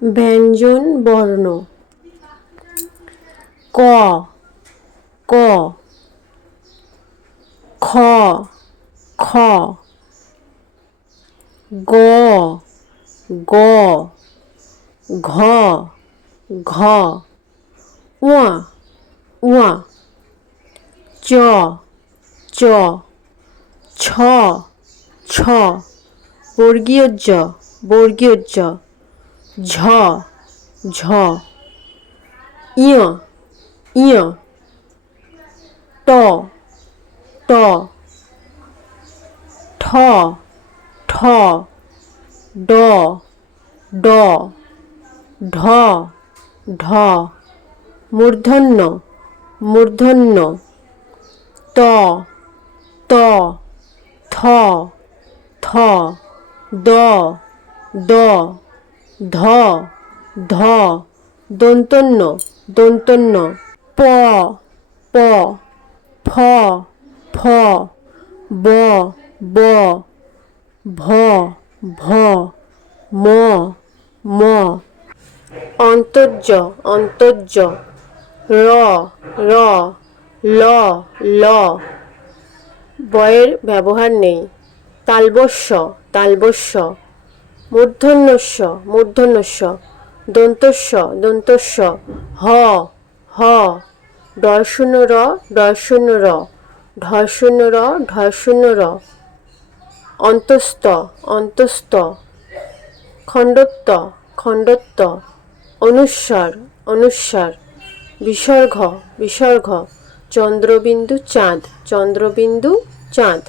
ব্যঞ্জন বর্ণ ক ক খ খ গ গ ঘ ঘ ওয়া ওয়া চ চ ছ ছ বর্গীয় জ বর্গীয় জ ঝ ঝ ইয় ইয় ট ট ঠ ঠ ড ড ঢ ঢ মূর্ধন্য মূর্ধন্য ত ত থ থ দ দ ধ ধ দন্তন্য দন্তন্য প প ফ ফ ব ব ভ ভ ম ম অন্তর্জ অন্তর্জ র র ল ল বয়ের ব্যবহার নেই তালবস্য তালবস্য মূর্ধন্যস্য মূর্ধন্যস্য দন্তস্য দন্তস্য হ হ ডয়শূন্য র ডয়শূন্য র ঢয়শূন্য র ঢয়শূন্য র অন্তস্থ অন্তস্থ খণ্ডত্ব খণ্ডত্ব অনুস্বার অনুস্বার বিসর্গ বিসর্গ চন্দ্রবিন্দু চাঁদ চন্দ্রবিন্দু চাঁদ